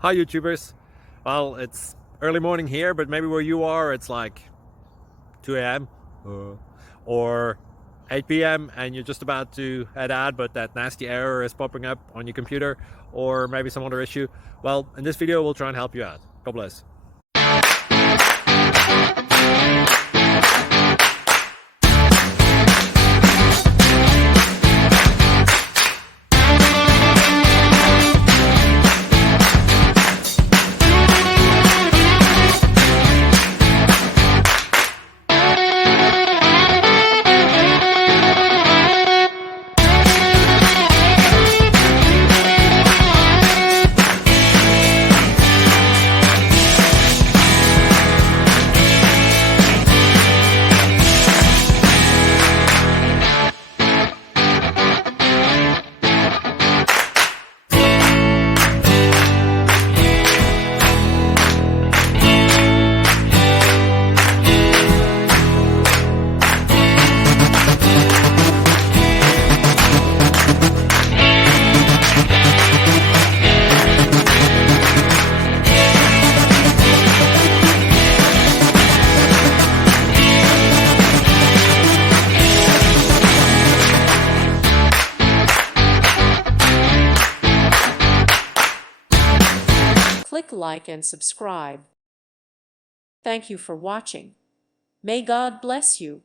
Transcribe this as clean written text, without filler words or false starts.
Hi YouTubers. Well, it's early morning here, but maybe where you are it's like 2 a.m. or 8 p.m. and you're just about to head out, but that nasty error is popping up on your computer, or maybe some other issue. Well, in this video we'll try and help you out. God bless. Click like and subscribe. Thank you for watching. May God bless you.